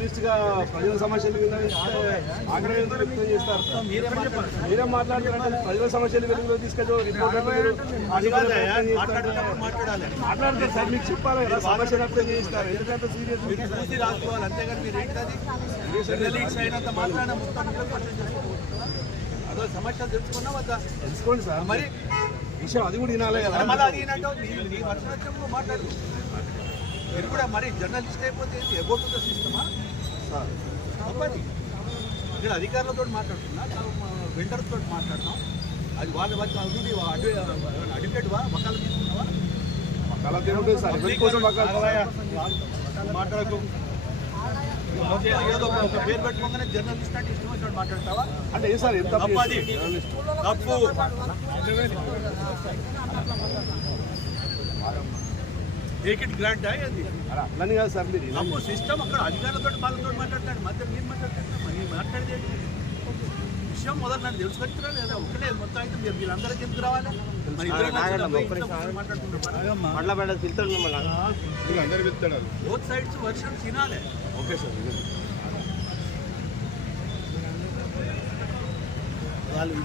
ప్రజల సమస్యలు విన్నవిస్తే ఆగ్రహం వ్యక్తం చేస్తారు. మీరే మాట్లాడుతున్నారంటే ప్రజల సమస్యలు వెలుగులో తీసుకొచ్చి మాట్లాడతారు సార్ మీకు చెప్పాలి కదా సమస్యలు అర్థం చేయిస్తారు. ఎందుకంత సీరియస్? మీరు చూసి రాసుకోవాలి అంతేగాని మీరు ఏంటది? జర్నలిస్ట్ అయినంత మాత్రాన మొత్తం మీద క్వశ్చన్ చేసుకోకూడదు. అదో సమస్యలు తెలుసుకున్నా వద్దా తెలుసుకోండి సార్. మరి? విషయం అది కూడా వినాలే కదా. మళ్ళీ అది ఏంటంటే నీ నీ వర్షం వచ్చినప్పుడు మాట్లాడు. మీరు కూడా మరి జర్నలిస్ట్ అయిపోతే సిస్టమా తప్పది. నేను అధికారులతో మాట్లాడుతున్నా వెండర్స్ తోటి మాట్లాడుతున్నాం అది వాళ్ళ వచ్చి అది అడ్వకేట్వా వకాలు తీసుకున్నావా? మాట్లాడకు. ఏదో ఒక- ఒక పేరు పెట్టుకోగానే జర్నలిస్ట్ అంటే ఇష్టం వచ్చినట్టు మాట్లాడతావా? అంటే ఏ సార్ ఎంత తప్పు. అది తప్పు టేక్ ఇట్ గ్రాంట్ అది అట్లని కాదు సార్ మీరు. తప్పు సిస్టమ్ అక్కడ అధికారులతో వాళ్ళతో మాట్లాడతాడు. మధ్య మీరు మాట్లాడుతున్నా నేను మాట్లాడేది విషయం మొదలు నాకు తెలుసుకొచ్చిరా లేదా? ఒకటే మొత్తం అయితే మీరు వీళ్ళందరికీ ఎందుకు రావాలి? బోత్ సైడ్స్ వర్షన్ తినాలి. ఓకే సార్ వాళ్ళు